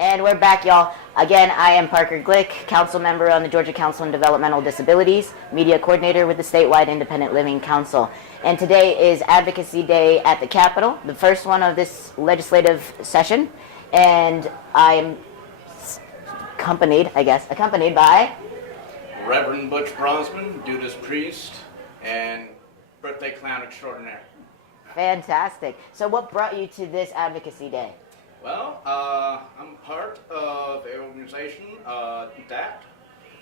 And we're back, y'all. Again, I am Parker Glick, council member on the Georgia Council on Developmental Disabilities, media coordinator with the statewide Independent Living Council. And today is Advocacy Day at the Capitol, the first one of this legislative session. And I am accompanied by Reverend Butch Brosman, Judas Priest, and birthday clown extraordinaire. Fantastic. So what brought you to this Advocacy Day? Well, I'm part of an organization, ADAPT.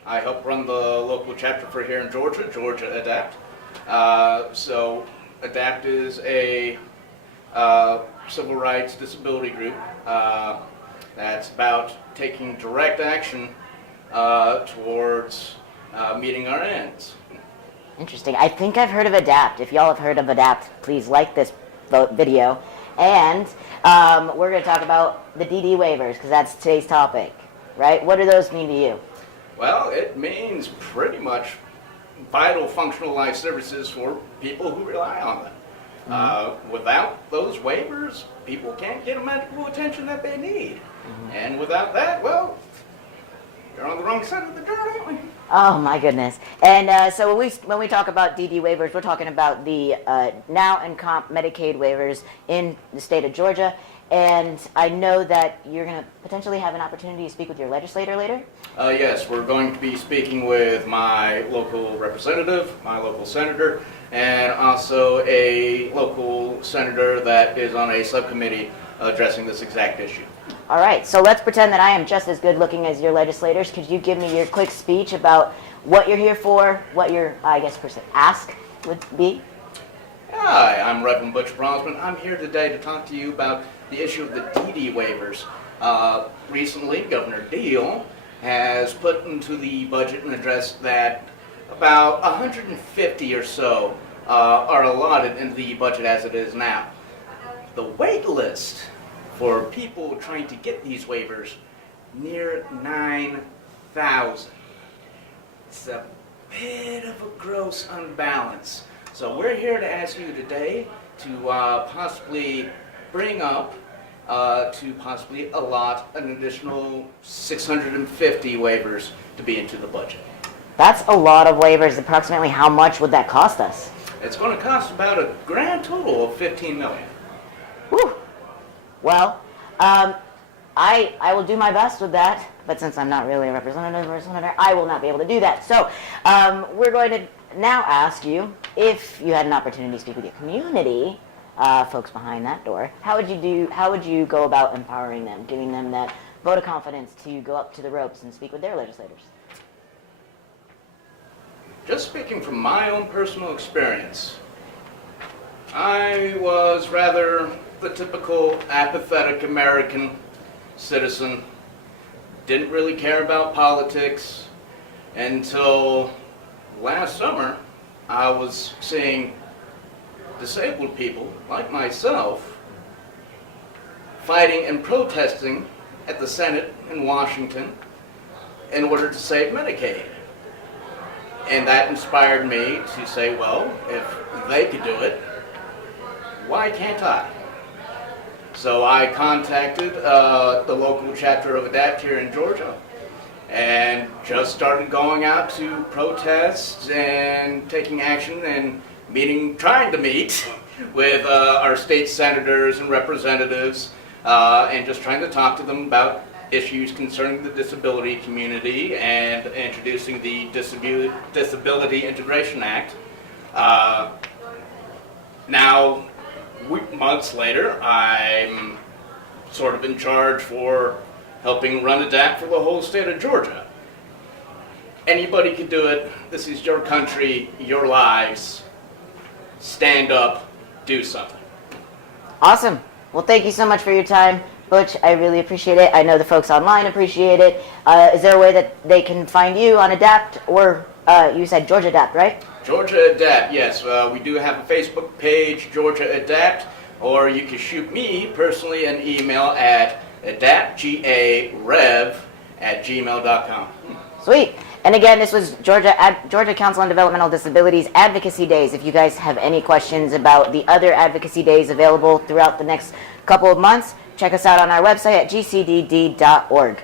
I help run the local chapter for here in Georgia, Georgia ADAPT. So ADAPT is a civil rights disability group that's about taking direct action towards meeting our ends. Interesting. I think I've heard of ADAPT. If y'all have heard of ADAPT, please like this video. And we're going to talk about the DD waivers, because that's today's topic, right? What do those mean to you? Well, it means pretty much vital functional life services for people who rely on them. Mm-hmm. Without those waivers, people can't get the medical attention that they need. Mm-hmm. And without that, well, you're on the wrong side of the dirt, aren't we? Oh my goodness. And so when we talk about DD waivers, we're talking about the now and comp Medicaid waivers in the state of Georgia. And I know that you're going to potentially have an opportunity to speak with your legislator later. Yes, we're going to be speaking with my local representative, my local senator, and also a local senator that is on a subcommittee addressing this exact issue. All right, so let's pretend that I am just as good looking as your legislators. Could you give me your quick speech about what you're here for, what your, I guess, ask would be? Hi, I'm Reverend Butch Brosman. I'm here today to talk to you about the issue of the DD waivers. Recently, Governor Deal has put into the budget and addressed that about 150 or so are allotted in the budget as it is now. The wait list for people trying to get these waivers, near 9,000. It's a bit of a gross unbalance. So we're here to ask you today to possibly bring up, to possibly allot an additional 650 waivers to be into the budget. That's a lot of waivers. Approximately how much would that cost us? It's going to cost about a grand total of $15 million. Whew. Well, I will do my best with that, but since I'm not really a representative or senator, I will not be able to do that. So we're going to now ask you, if you had an opportunity to speak with your community, folks behind that door, how would you go about empowering them, giving them that vote of confidence to go up to the ropes and speak with their legislators? Just speaking from my own personal experience, I was rather the typical apathetic American citizen, didn't really care about politics until last summer. I was seeing disabled people like myself fighting and protesting at the Senate in Washington in order to save Medicaid. And that inspired me to say, well, if they could do it, why can't I? So I contacted the local chapter of ADAPT here in Georgia and just started going out to protest and taking action and trying to meet with our state senators and representatives and just trying to talk to them about issues concerning the disability community and introducing the Disability Integration Act. Now, months later, I'm sort of in charge for helping run ADAPT for the whole state of Georgia. Anybody can do it. This is your country, your lives. Stand up, do something. Awesome. Well, thank you so much for your time, Butch. I really appreciate it. I know the folks online appreciate it. Is there a way that they can find you on ADAPT, or you said Georgia ADAPT, right? Georgia ADAPT, yes. We do have a Facebook page, Georgia ADAPT, or you can shoot me personally an email at adaptgarev@gmail.com. Sweet. And again, this was Georgia Council on Developmental Disabilities Advocacy Days. If you guys have any questions about the other advocacy days available throughout the next couple of months, check us out on our website at gcdd.org.